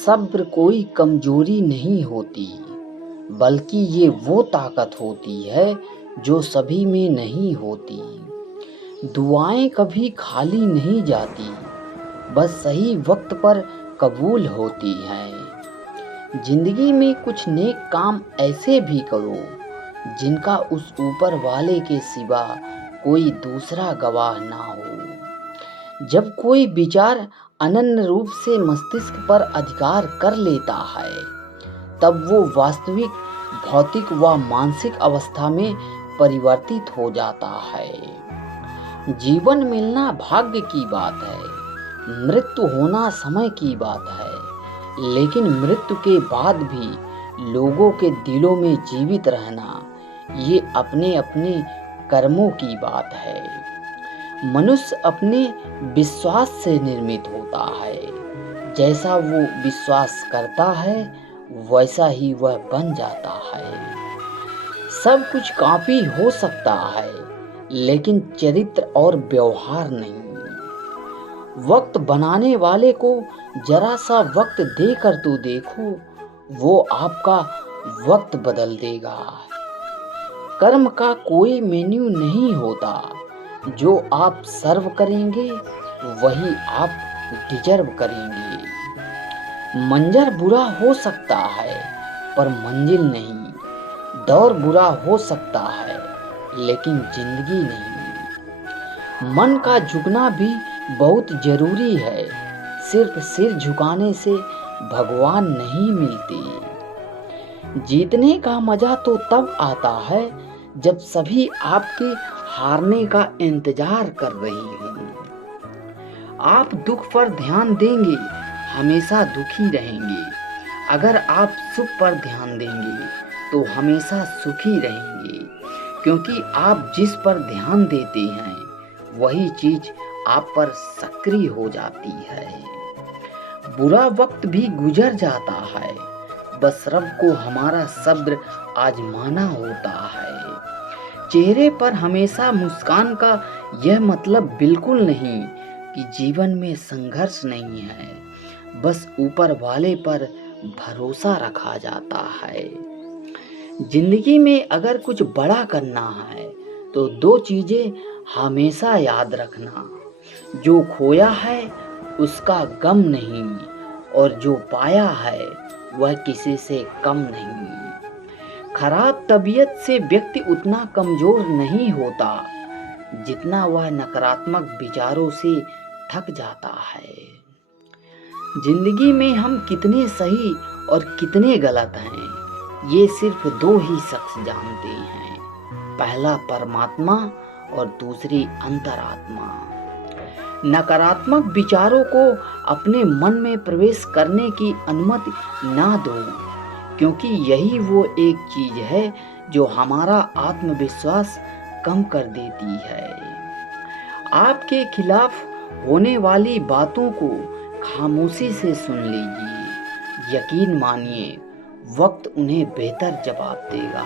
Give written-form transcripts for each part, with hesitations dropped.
सब्र कोई कमजोरी नहीं होती, बल्कि ये वो ताकत होती है जो सभी में नहीं होती। दुआएं कभी खाली नहीं जाती, बस सही वक्त पर कबूल होती हैं। जिंदगी में कुछ नेक काम ऐसे भी करो जिनका उस ऊपर वाले के सिवा कोई दूसरा गवाह ना हो। जब कोई विचार अनन्य रूप से मस्तिष्क पर अधिकार कर लेता है, तब वो वास्तविक भौतिक व मानसिक अवस्था में परिवर्तित हो जाता है। जीवन मिलना भाग्य की बात है, मृत्यु होना समय की बात है, लेकिन मृत्यु के बाद भी लोगों के दिलों में जीवित रहना ये अपने अपने कर्मों की बात है। मनुष्य अपने विश्वास से निर्मित होता है, जैसा वो विश्वास करता है वैसा ही वह बन जाता है। सब कुछ कॉपी हो सकता है, लेकिन चरित्र और व्यवहार नहीं। वक्त बनाने वाले को जरा सा वक्त देकर तो देखो, वो आपका वक्त बदल देगा। कर्म का कोई मेन्यू नहीं होता, जो आप सर्व करेंगे वही आप डिजर्व करेंगे। मंजर बुरा हो सकता है पर मंजिल नहीं, दौर बुरा हो सकता है लेकिन जिंदगी नहीं। मन का झुकना भी बहुत जरूरी है, सिर्फ सिर झुकाने से भगवान नहीं मिलते। जीतने का मजा तो तब आता है जब सभी आपके हारने का इंतजार कर रही हों। आप दुख पर ध्यान देंगे हमेशा दुखी रहेंगे, अगर आप सुख पर ध्यान देंगे तो हमेशा सुखी रहेंगे, क्योंकि आप जिस पर ध्यान देते हैं वही चीज आप पर सक्रिय हो जाती है। बुरा वक्त भी गुजर जाता है, बस रब को हमारा सब्र आजमाना होता है। चेहरे पर हमेशा मुस्कान का यह मतलब बिल्कुल नहीं कि जीवन में संघर्ष नहीं है, बस ऊपर वाले पर भरोसा रखा जाता है। जिंदगी में अगर कुछ बड़ा करना है तो दो चीजें हमेशा याद रखना, जो खोया है उसका गम नहीं, और जो पाया है वह किसी से कम नहीं। खराब तबीयत से व्यक्ति उतना कमजोर नहीं होता जितना वह नकारात्मक विचारों से थक जाता है। जिंदगी में हम कितने सही और कितने गलत हैं, ये सिर्फ दो ही शख्स जानते हैं, पहला परमात्मा और दूसरी अंतरात्मा। नकारात्मक विचारों को अपने मन में प्रवेश करने की अनुमति ना दो, क्योंकि यही वो एक चीज है जो हमारा आत्मविश्वास कम कर देती है। आपके खिलाफ होने वाली बातों को खामोशी से सुन लीजिए, यकीन मानिए वक्त उन्हें बेहतर जवाब देगा।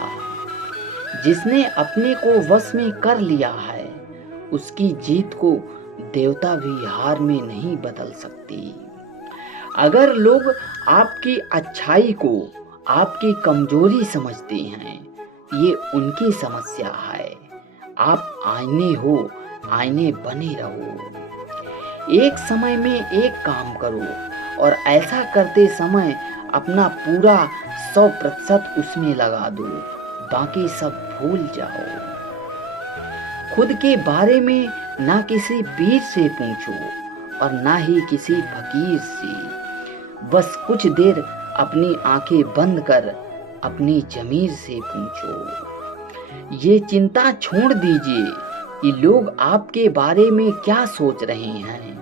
जिसने अपने को वश में कर लिया है, उसकी जीत को देवता भी हार में नहीं बदल सकती। अगर लोग आपकी अच्छाई को आपकी कमजोरी समझते हैं, ये उनकी समस्या है। आप आईने हो, आईने बने रहो। एक समय में एक काम करो और ऐसा करते समय अपना पूरा 100% उसमें लगा दो, बाकी सब भूल जाओ। खुद के बारे में ना किसी पीर से पूछो और ना ही किसी फकीर से, बस कुछ देर अपनी आंखें बंद कर अपनी जमीर से पूछो। ये चिंता छोड़ दीजिए कि लोग आपके बारे में क्या सोच रहे हैं,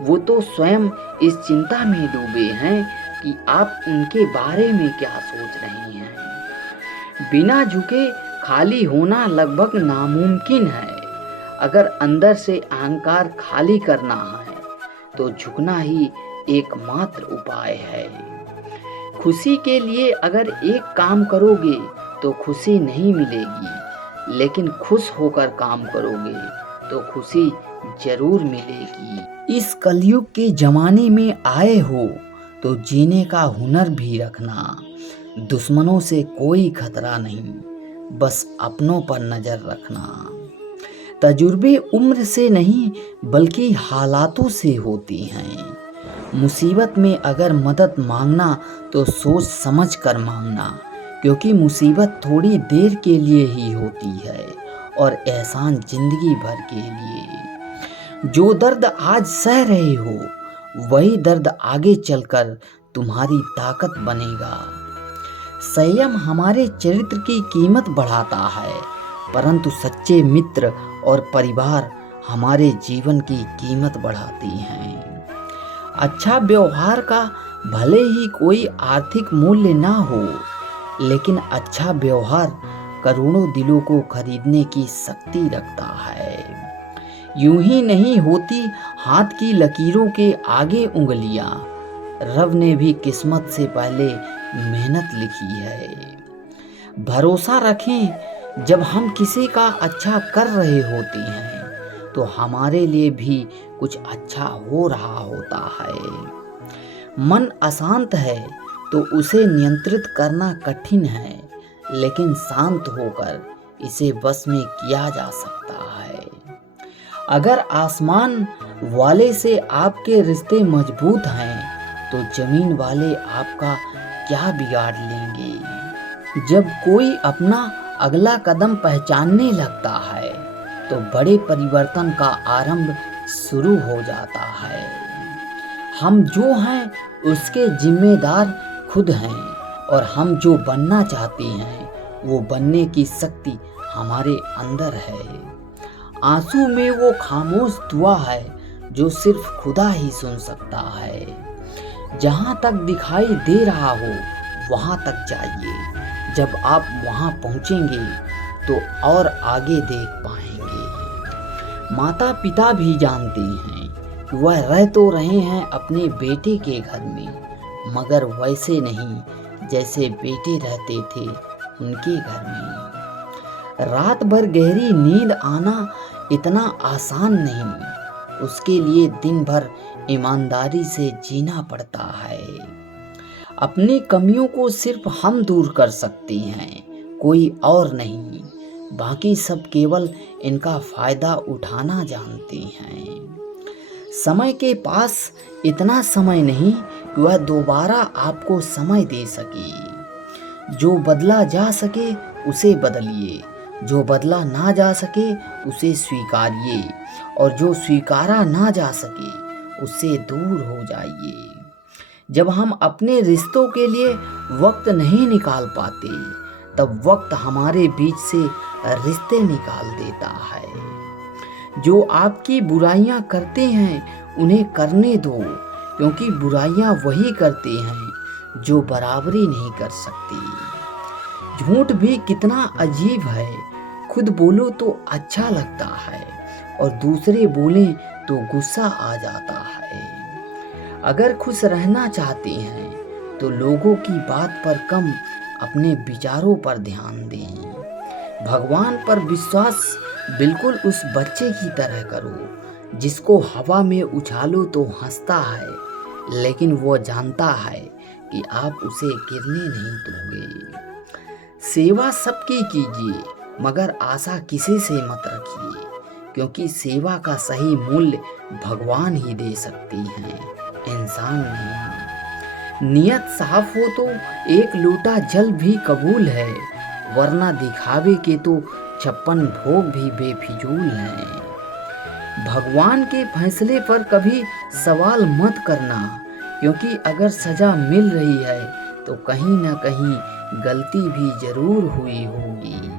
वो तो स्वयं इस चिंता में डूबे हैं कि आप उनके बारे में क्या सोच रहे हैं। बिना झुके खाली होना लगभग नामुमकिन है। अगर अंदर से अहंकार खाली करना है तो झुकना ही एकमात्र उपाय है। खुशी के लिए अगर एक काम करोगे तो खुशी नहीं मिलेगी, लेकिन खुश होकर काम करोगे तो खुशी जरूर मिलेगी। इस कलयुग के जमाने में आए हो तो जीने का हुनर भी रखना। दुश्मनों से कोई खतरा नहीं, बस अपनों पर नज़र रखना। तजुर्बे उम्र से नहीं बल्कि हालातों से होती हैं। मुसीबत में अगर मदद मांगना तो सोच समझ कर मांगना, क्योंकि मुसीबत थोड़ी देर के लिए ही होती है और एहसान जिंदगी भर के लिए। जो दर्द आज सह रहे हो वही दर्द आगे चलकर तुम्हारी ताकत बनेगा। संयम हमारे चरित्र की कीमत बढ़ाता है, परंतु सच्चे मित्र और परिवार हमारे जीवन की कीमत बढ़ाती हैं। अच्छा व्यवहार का भले ही कोई आर्थिक मूल्य ना हो, लेकिन अच्छा व्यवहार करोड़ों दिलों को खरीदने की शक्ति रखता है। यूं ही नहीं होती हाथ की लकीरों के आगे उंगलियां, रब ने भी किस्मत से पहले मेहनत लिखी है। भरोसा रखें, जब हम किसी का अच्छा कर रहे होते हैं तो हमारे लिए भी कुछ अच्छा हो रहा होता है। मन अशांत है तो उसे नियंत्रित करना कठिन है, लेकिन शांत होकर इसे बस में किया जा सकता है। अगर आसमान वाले से आपके रिश्ते मजबूत हैं तो जमीन वाले आपका क्या बिगाड़ लेंगे। जब कोई अपना अगला कदम पहचानने लगता है तो बड़े परिवर्तन का आरंभ शुरू हो जाता है। हम जो हैं उसके जिम्मेदार खुद हैं, और हम जो बनना चाहते हैं वो बनने की शक्ति हमारे अंदर है। आंसू में वो खामोश दुआ है जो सिर्फ खुदा ही सुन सकता है। जहाँ तक दिखाई दे रहा हो वहाँ तक जाइए। जब आप वहाँ पहुँचेंगे तो और आगे देख पाएंगे। माता पिता भी जानते हैं कि वह रह तो रहे हैं अपने बेटे के घर में, मगर वैसे नहीं जैसे बेटे रहते थे उनके घर में। रात भर गहरी नींद आना इतना आसान नहीं, उसके लिए दिन भर ईमानदारी से जीना पड़ता है। अपनी कमियों को सिर्फ हम दूर कर सकते हैं, कोई और नहीं। बाकी सब केवल इनका फायदा उठाना जानते हैं। समय के पास इतना समय नहीं कि वह दोबारा आपको समय दे सके। जो बदला जा सके उसे बदलिए, जो बदला ना जा सके उसे स्वीकारिए, और जो स्वीकारा ना जा सके उससे दूर हो जाइए। जब हम अपने रिश्तों के लिए वक्त नहीं निकाल पाते, तब वक्त हमारे बीच से रिश्ते निकाल देता है। जो आपकी बुराइयां करते हैं उन्हें करने दो, क्योंकि बुराइयां वही करते हैं जो बराबरी नहीं कर सकती। झूठ भी कितना अजीब है, खुद बोलो तो अच्छा लगता है और दूसरे बोलें तो गुस्सा आ जाता है। अगर खुश रहना चाहते हैं तो लोगों की बात पर कम, अपने विचारों पर ध्यान दें। भगवान पर विश्वास बिल्कुल उस बच्चे की तरह करो जिसको हवा में उछालो तो हंसता है, लेकिन वो जानता है कि आप उसे गिरने नहीं दोगे। सेवा सबकी कीजिए, मगर आशा किसी से मत रखिए, क्योंकि सेवा का सही मूल्य भगवान ही दे सकती हैं, इंसान नहीं। नियत साफ हो तो एक लोटा जल भी कबूल है, वरना दिखावे के तो 56 भोग भी बेफिजूल हैं। भगवान के फैसले पर कभी सवाल मत करना, क्योंकि अगर सजा मिल रही है तो कहीं ना कहीं गलती भी जरूर हुई होगी।